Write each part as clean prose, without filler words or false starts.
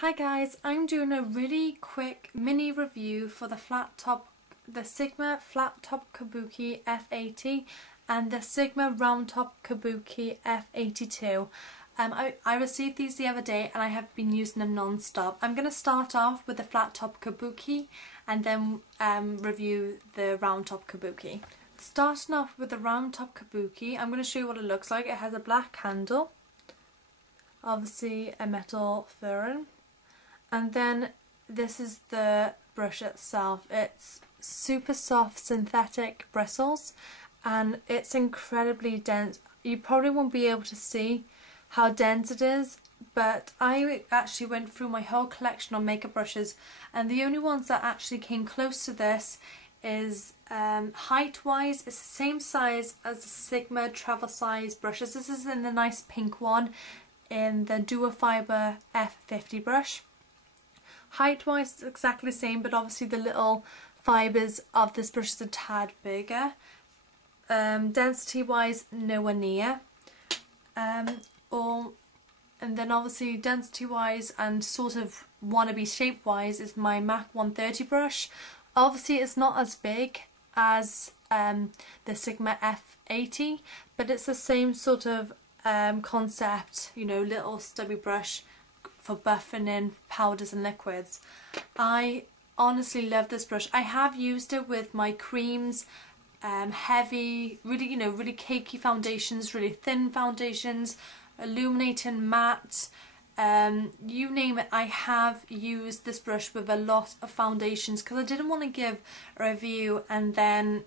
Hi guys, I'm doing a really quick mini review for the Sigma flat top Kabuki F80 and the Sigma round top Kabuki F82. I received these the other day and I have been using them non-stop. I'm going to start off with the flat top Kabuki and then review the round top Kabuki. Starting off with the round top Kabuki, I'm going to show you what it looks like. It has a black handle, obviously a metal furring. And then this is the brush itself. It's super soft synthetic bristles and it's incredibly dense. You probably won't be able to see how dense it is, but I actually went through my whole collection of makeup brushes and the only ones that actually came close to this is height wise, it's the same size as the Sigma travel size brushes. This is in the nice pink one in the Duo Fiber F50 brush. Height wise it's exactly the same, but obviously the little fibres of this brush is a tad bigger. Density wise nowhere near. And then obviously density wise and sort of wannabe shape wise is my MAC 130 brush. Obviously it's not as big as the Sigma F80, but it's the same sort of concept, you know, little stubby brush for buffing in powders and liquids. I honestly love this brush. I have used it with my creams, heavy, really cakey foundations, really thin foundations, illuminating matte, you name it. I have used this brush with a lot of foundations because I didn't want to give a review and then,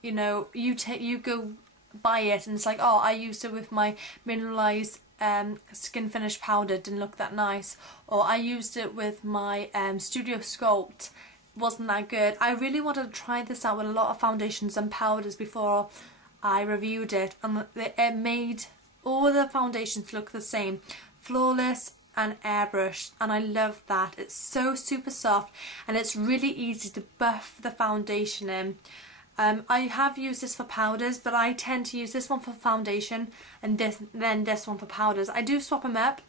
you know, you go buy it and it's like, oh, I used it with my mineralized skin finish powder, didn't look that nice, or I used it with my Studio Sculpt, wasn't that good. I really wanted to try this out with a lot of foundations and powders before I reviewed it, and it made all the foundations look the same, flawless and airbrushed, and I love that. It's so super soft and it's really easy to buff the foundation in. I have used this for powders, but I tend to use this one for foundation and then this one for powders. I do swap them up,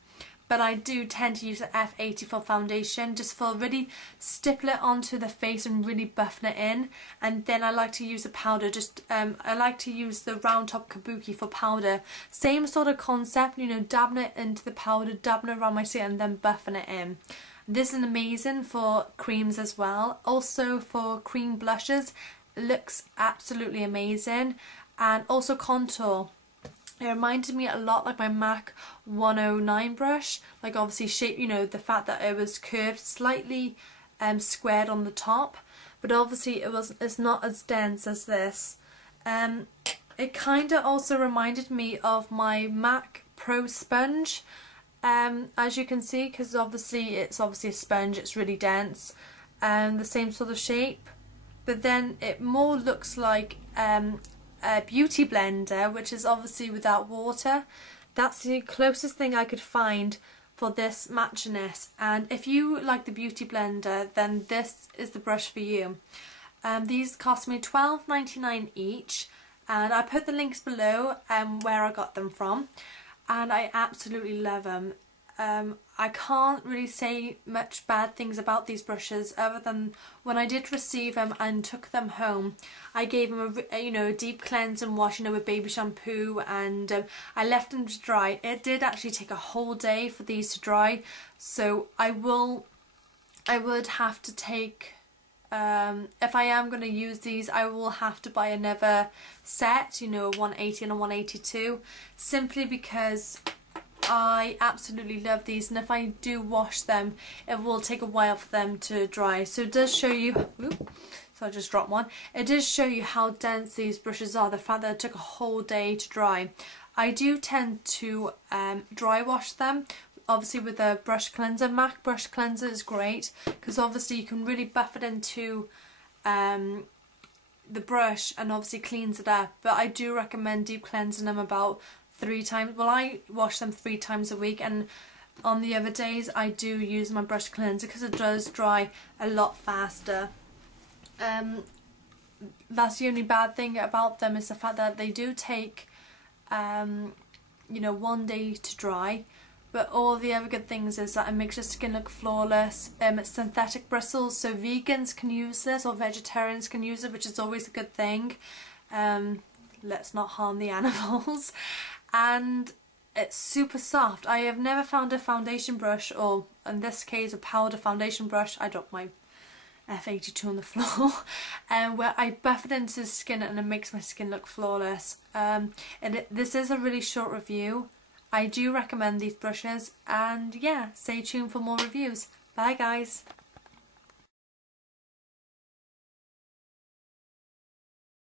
but I do tend to use the F80 for foundation, just for really stipple it onto the face and really buffing it in. And then I like to use the powder, I like to use the round top Kabuki for powder. Same sort of concept, you know, dabbing it into the powder, dabbing it around my skin and then buffing it in. This is amazing for creams as well, also for cream blushes. Looks absolutely amazing, and also contour. It reminded me a lot like my MAC 109 brush, like obviously shape, you know, the fact that it was curved, slightly squared on the top, but obviously it's not as dense as this. It kind of also reminded me of my MAC Pro sponge, as you can see, because it's obviously a sponge, it's really dense, and the same sort of shape. But then it more looks like a beauty blender, which is obviously without water. That's the closest thing I could find for this matchiness, and if you like the beauty blender then this is the brush for you. These cost me $12.99 each, and I put the links below where I got them from, and I absolutely love them. I can't really say much bad things about these brushes other than when I did receive them and took them home, I gave them a deep cleanse and wash, with baby shampoo, and I left them to dry. It did actually take a whole day for these to dry, so I would have to take, if I am going to use these, I will have to buy another set, a 180 and a 182, simply because I absolutely love these, and if I do wash them it will take a while for them to dry. So it does show you, so I just dropped one, it does show you how dense these brushes are, the fact that it took a whole day to dry. I do tend to dry wash them, obviously with a brush cleanser. MAC brush cleanser is great because obviously you can really buff it into the brush and obviously cleans it up, but I do recommend deep cleansing them about 3 times. Well, I wash them 3 times a week, and on the other days I do use my brush cleanser because it does dry a lot faster. That's the only bad thing about them, is the fact that they do take 1 day to dry, but all the other good things is that it makes your skin look flawless. It's synthetic bristles, so vegans can use this or vegetarians can use it, which is always a good thing. Let's not harm the animals. And it's super soft. I have never found a foundation brush, or in this case a powder foundation brush, I dropped my F82 on the floor, where I buff it into the skin and it makes my skin look flawless. This is a really short review. I do recommend these brushes, and yeah, stay tuned for more reviews. Bye guys.